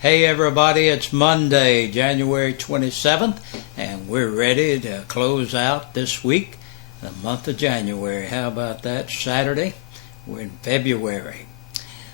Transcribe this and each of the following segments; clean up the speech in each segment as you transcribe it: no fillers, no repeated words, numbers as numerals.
Hey everybody, it's Monday, January 27th, and we're ready to close out this week, the month of January. How about that? Saturday, we're in February.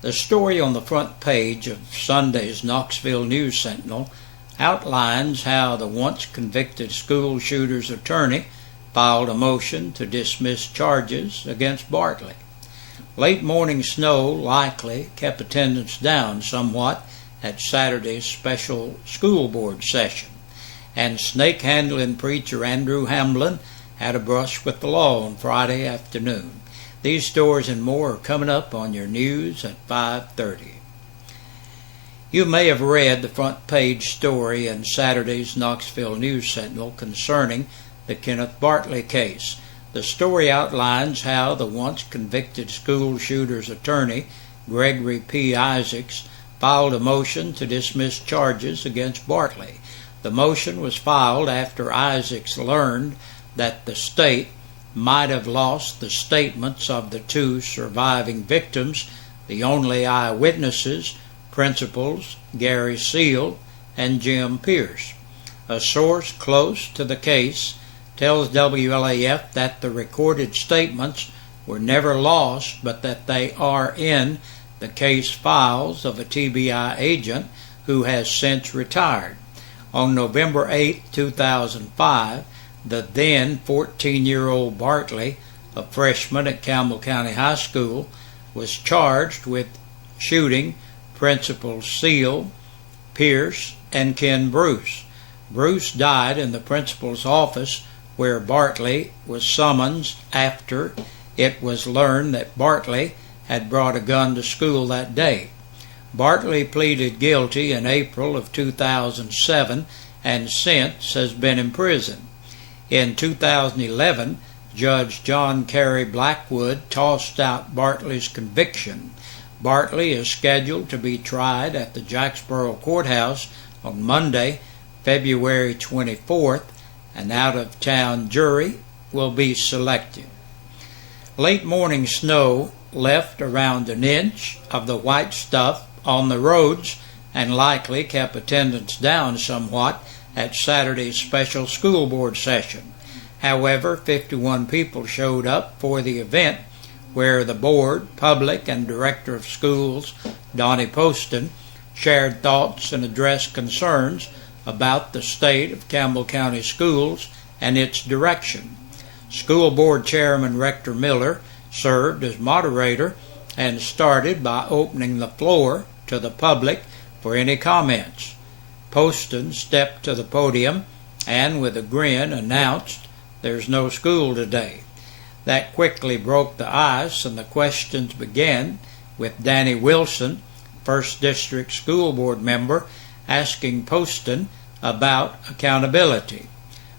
The story on the front page of Sunday's Knoxville News Sentinel outlines how the once convicted school shooter's attorney filed a motion to dismiss charges against Bartley. Late morning snow likely kept attendance down somewhat at Saturday's special school board session, and snake-handling preacher Andrew Hamblin had a brush with the law on Friday afternoon. These stories and more are coming up on your news at 5:30. You may have read the front page story in Saturday's Knoxville News Sentinel concerning the Kenneth Bartley case. The story outlines how the once convicted school shooter's attorney, Gregory P. Isaacs, filed a motion to dismiss charges against Bartley. The motion was filed after Isaacs learned that the state might have lost the statements of the two surviving victims, the only eyewitnesses, principals Gary Seal and Jim Pierce. A source close to the case tells WLAF that the recorded statements were never lost, but that they are in the case files of a TBI agent who has since retired. On November 8, 2005, the then 14-year-old Bartley, a freshman at Campbell County High School, was charged with shooting Principals Seal, Pierce, and Ken Bruce. Bruce died in the principal's office, where Bartley was summoned after it was learned that Bartley had brought a gun to school that day. Bartley pleaded guilty in April of 2007 and since has been in prison. In 2011, Judge John Carey Blackwood tossed out Bartley's conviction. Bartley is scheduled to be tried at the Jacksboro Courthouse on Monday, February 24th. An out-of-town jury will be selected. Late morning snow left around an inch of the white stuff on the roads and likely kept attendance down somewhat at Saturday's special school board session. However, 51 people showed up for the event, where the board, public, and director of schools, Donnie Poston, shared thoughts and addressed concerns about the state of Campbell County schools and its direction. School board chairman Rector Miller served as moderator and started by opening the floor to the public for any comments. Poston stepped to the podium and with a grin announced, "There's no school today." That quickly broke the ice, and the questions began with Danny Wilson, 1st District School Board member, asking Poston about accountability.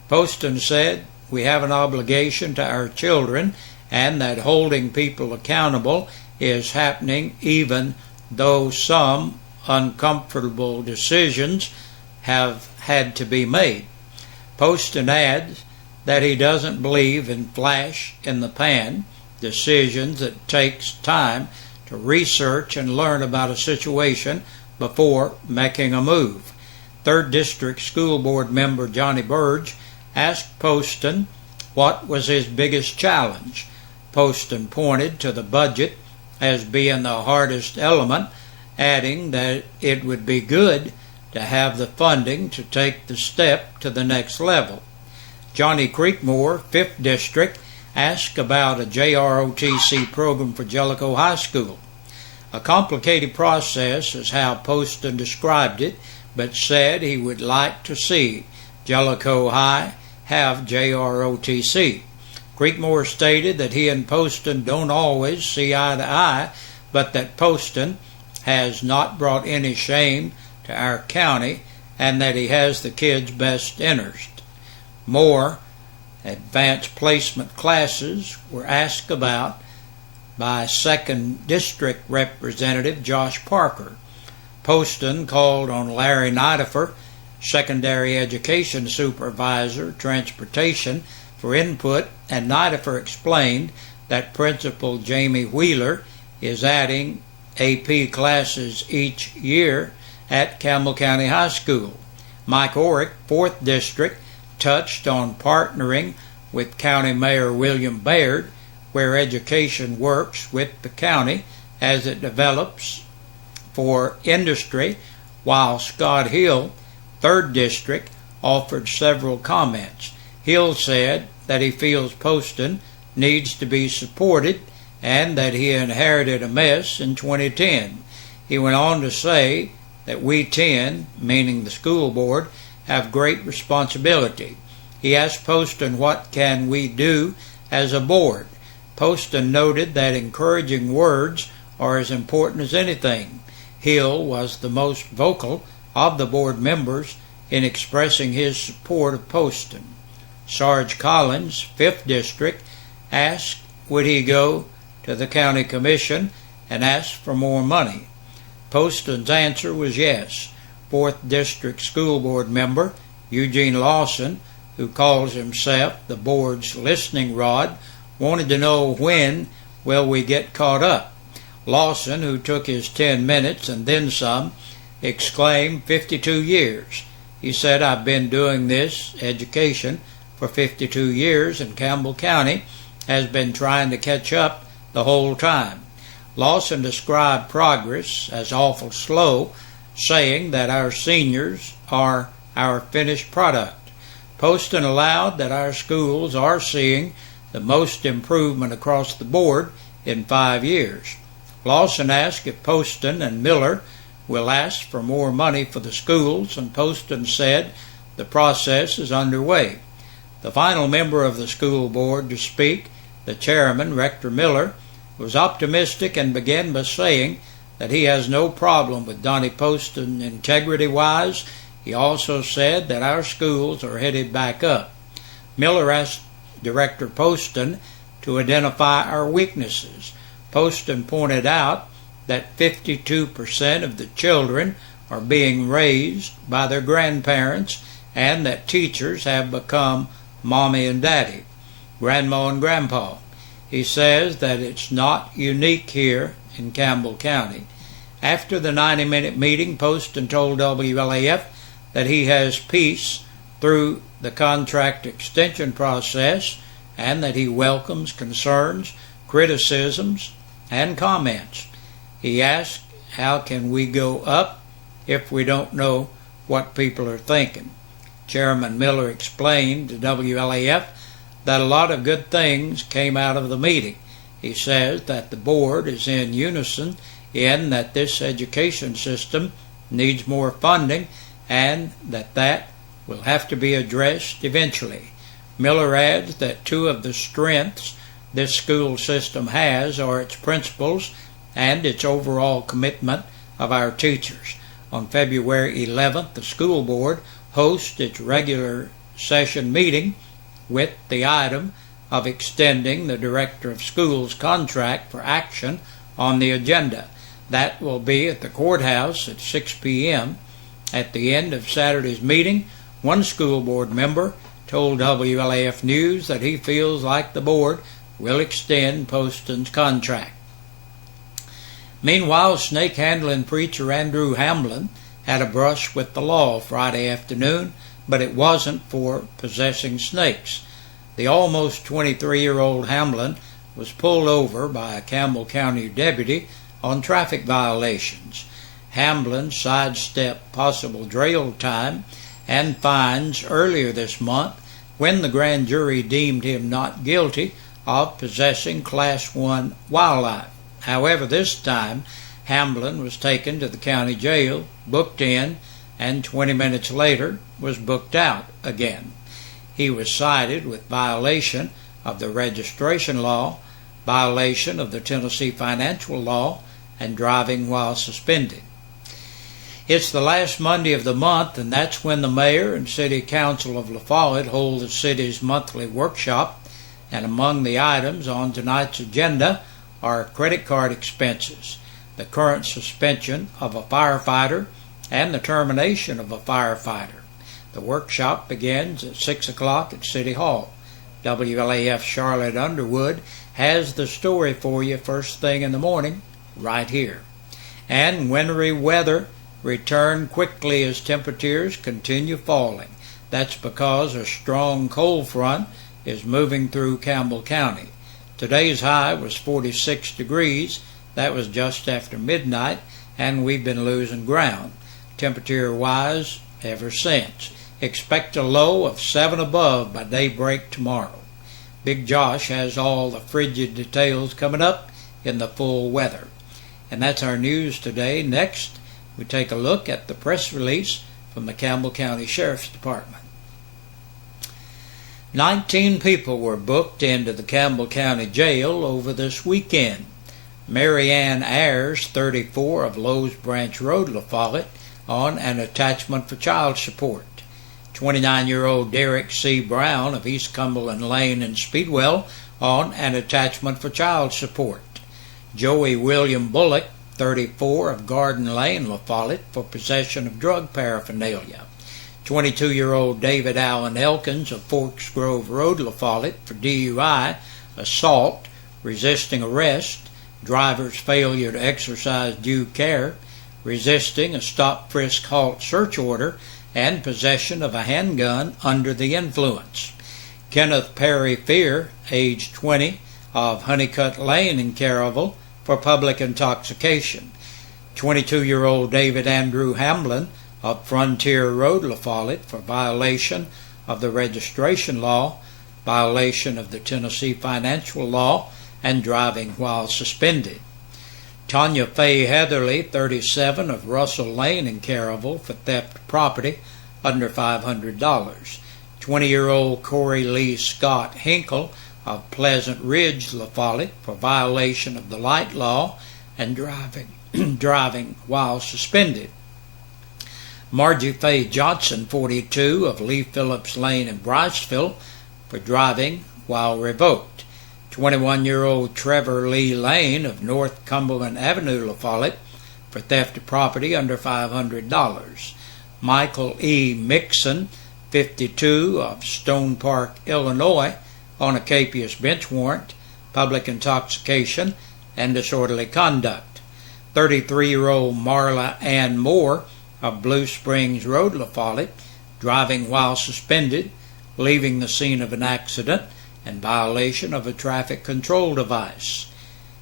Poston said, "We have an obligation to our children, and that holding people accountable is happening even though some uncomfortable decisions have had to be made." Poston adds that he doesn't believe in flash in the pan decisions. It takes time to research and learn about a situation before making a move. 3rd District School Board member Johnny Burge asked Poston what was his biggest challenge. Poston pointed to the budget as being the hardest element, adding that it would be good to have the funding to take the step to the next level. Johnny Creekmore, 5th District, asked about a JROTC program for Jellicoe High School. A complicated process is how Poston described it, but said he would like to see Jellicoe High have JROTC. Creekmore stated that he and Poston don't always see eye to eye, but that Poston has not brought any shame to our county and that he has the kids' best interest. More advanced placement classes were asked about by 2nd District Representative Josh Parker. Poston called on Larry Nidifer, Secondary Education Supervisor, Transportation, for input, and Nidifer explained that Principal Jamie Wheeler is adding AP classes each year at Campbell County High School. Mike Orrick, 4th District, touched on partnering with County Mayor William Baird, where education works with the county as it develops for industry, while Scott Hill, 3rd District, offered several comments. Hill said that he feels Poston needs to be supported and that he inherited a mess in 2010. He went on to say that we 10, meaning the school board, have great responsibility. He asked Poston what can we do as a board. Poston noted that encouraging words are as important as anything. Hill was the most vocal of the board members in expressing his support of Poston. Sarge Collins, 5th District, asked would he go to the county commission and ask for more money. Poston's answer was yes. 4th District School Board member Eugene Lawson, who calls himself the board's listening rod, wanted to know when will we get caught up. Lawson, who took his 10 minutes and then some, exclaimed 52 years. He said, I've been doing this education for 52 years and Campbell County has been trying to catch up the whole time. Lawson described progress as awful slow, saying that our seniors are our finished product. Poston allowed that our schools are seeing the most improvement across the board in 5 years. Lawson asked if Poston and Miller will ask for more money for the schools, and Poston said the process is underway. The final member of the school board to speak, the chairman, Rector Miller, was optimistic and began by saying that he has no problem with Donnie Poston integrity-wise. He also said that our schools are headed back up. Miller asked Director Poston to identify our weaknesses. Poston pointed out that 52% of the children are being raised by their grandparents and that teachers have become mommy and daddy, grandma and grandpa. He says that it's not unique here in Campbell County. After the 90-minute meeting, Poston told WLAF that he has peace through the contract extension process and that he welcomes concerns, criticisms, and comments. He asked, how can we go up if we don't know what people are thinking? Chairman Miller explained to WLAF that a lot of good things came out of the meeting. He says that the board is in unison in that this education system needs more funding and that will have to be addressed eventually. Miller adds that 2 of the strengths this school system has are its principals and its overall commitment of our teachers. On February 11th, the school board hosts its regular session meeting with the item of extending the Director of Schools contract for action on the agenda. That will be at the courthouse at 6 p.m. At the end of Saturday's meeting, one school board member told WLAF News that he feels like the board will extend Poston's contract. Meanwhile, snake handling preacher Andrew Hamblin had a brush with the law Friday afternoon, but it wasn't for possessing snakes. The almost 23-year-old Hamblin was pulled over by a Campbell County deputy on traffic violations. Hamblin sidestepped possible jail time and fines earlier this month when the grand jury deemed him not guilty of possessing Class 1 wildlife. However, this time, Hamblin was taken to the county jail, booked in, and 20 minutes later was booked out again. He was cited with violation of the registration law, violation of the Tennessee financial law, and driving while suspended. It's the last Monday of the month, and that's when the mayor and city council of La Follette hold the city's monthly workshop, and among the items on tonight's agenda are credit card expenses, the current suspension of a firefighter, and the termination of a firefighter. The workshop begins at 6 o'clock at City Hall. WLAF Charlotte Underwood has the story for you first thing in the morning right here. And wintry weather return quickly as temperatures continue falling. That's because a strong cold front is moving through Campbell County. Today's high was 46 degrees. That was just after midnight, and we've been losing ground, temperature-wise, ever since. Expect a low of 7 above by daybreak tomorrow. Big Josh has all the frigid details coming up in the full weather. And that's our news today. Next, we take a look at the press release from the Campbell County Sheriff's Department. 19 people were booked into the Campbell County Jail over this weekend. Mary Ann Ayers, 34, of Lowe's Branch Road, La Follette, on an attachment for child support. 29-year-old Derek C. Brown of East Cumberland Lane in Speedwell, on an attachment for child support. Joey William Bullock, 34, of Garden Lane, La Follette, for possession of drug paraphernalia. 22-year-old David Allen Elkins of Forks Grove Road, La Follette, for DUI, assault, resisting arrest, driver's failure to exercise due care, resisting a stop, frisk, halt, search order, and possession of a handgun under the influence. Kenneth Perry Fear, age 20, of Honeycutt Lane in Caryville, for public intoxication. 22-year-old David Andrew Hamlin of Frontier Road, La Follette, for violation of the registration law, violation of the Tennessee financial law, and driving while suspended. Tanya Faye Heatherly, 37, of Russell Lane in Caryville, for theft of property under $500. 20-year-old Corey Lee Scott Hinkle of Pleasant Ridge, La Follette, for violation of the light law and driving while suspended. Margie Faye Johnson, 42, of Lee Phillips Lane in Briceville, for driving while revoked. 21-year-old Trevor Lee Lane of North Cumberland Avenue, La Follette, for theft of property under $500. Michael E. Mixon, 52, of Stone Park, Illinois, on a capious bench warrant, public intoxication, and disorderly conduct. 33-year-old Marla Ann Moore of Blue Springs Road, La Follette, driving while suspended, leaving the scene of an accident, and violation of a traffic control device.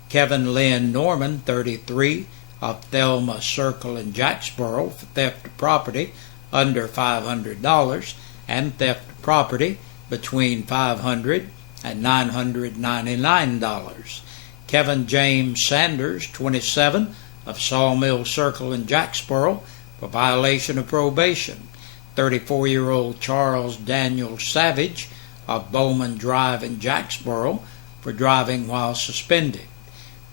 Kevin Lynn Norman, 33, of Thelma Circle in Jacksboro, for theft of property under $500 and theft of property between $500 and $999. Kevin James Sanders, 27, of Sawmill Circle in Jacksboro, for violation of probation. 34-year-old Charles Daniel Savage of Bowman Drive in Jacksboro, for driving while suspended.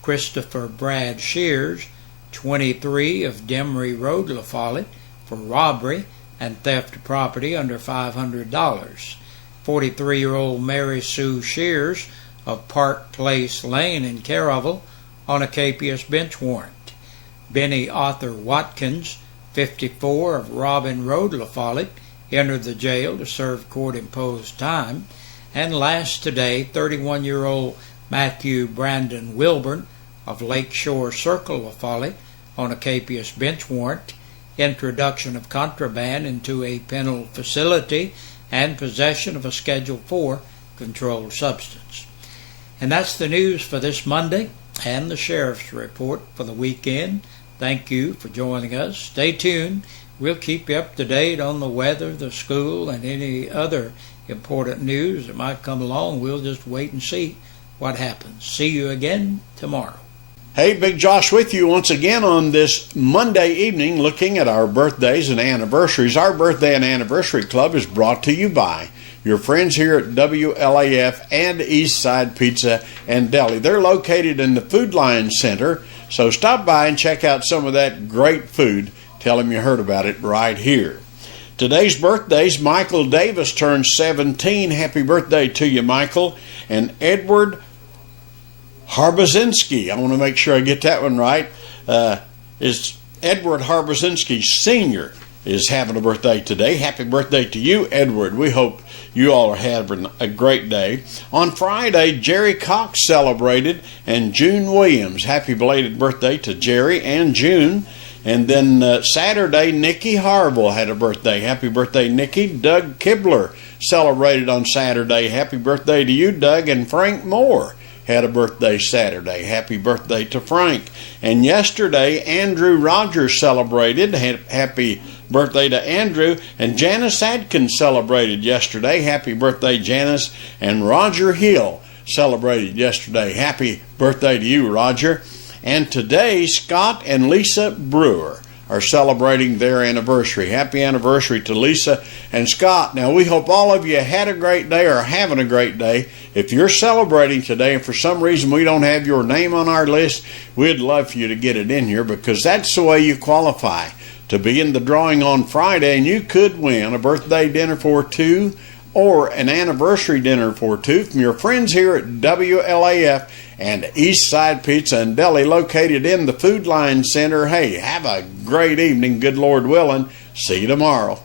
Christopher Brad Shears, 23, of Demery Road, La Follette, for robbery and theft of property under $500. 43-year-old Mary Sue Shears of Park Place Lane in Caryville, on a capious bench warrant. Benny Arthur Watkins, 54, of Robin Road, La Follette, entered the jail to serve court-imposed time. And last today, 31-year-old Matthew Brandon Wilburn of Lakeshore Circle, La Follette, on a capious bench warrant, introduction of contraband into a penal facility, and possession of a Schedule IV controlled substance. And that's the news for this Monday and the Sheriff's Report for the weekend. Thank you for joining us. Stay tuned. We'll keep you up to date on the weather, the school, and any other important news that might come along. We'll just wait and see what happens. See you again tomorrow. Hey, Big Josh with you once again on this Monday evening, looking at our birthdays and anniversaries. Our Birthday and Anniversary Club is brought to you by your friends here at WLAF and Eastside Pizza and Deli. They're located in the Food Line Center, so stop by and check out some of that great food. Tell them you heard about it right here. Today's birthdays: Michael Davis turns 17. Happy birthday to you, Michael. And Edward Harbazinski, I want to make sure I get that one right, is Edward Harbazinski Sr. is having a birthday today. Happy birthday to you, Edward. We hope you all are having a great day. On Friday, Jerry Cox celebrated, and June Williams. Happy belated birthday to Jerry and June. And then Saturday, Nikki Harville had a birthday. Happy birthday, Nikki. Doug Kibler celebrated on Saturday. Happy birthday to you, Doug. And Frank Moore had a birthday Saturday. Happy birthday to Frank. And yesterday, Andrew Rogers celebrated. Happy birthday to Andrew. And Janice Adkins celebrated yesterday. Happy birthday, Janice. And Roger Hill celebrated yesterday. Happy birthday to you, Roger. And today, Scott and Lisa Brewer are celebrating their anniversary. Happy anniversary to Lisa and Scott. Now, we hope all of you had a great day or are having a great day. If you're celebrating today and for some reason we don't have your name on our list, we'd love for you to get it in here, because that's the way you qualify to be in the drawing on Friday, and you could win a birthday dinner for two or an anniversary dinner for two from your friends here at WLAF and Eastside Pizza and Deli, located in the Food Line Center. Hey, have a great evening, good Lord willing. See you tomorrow.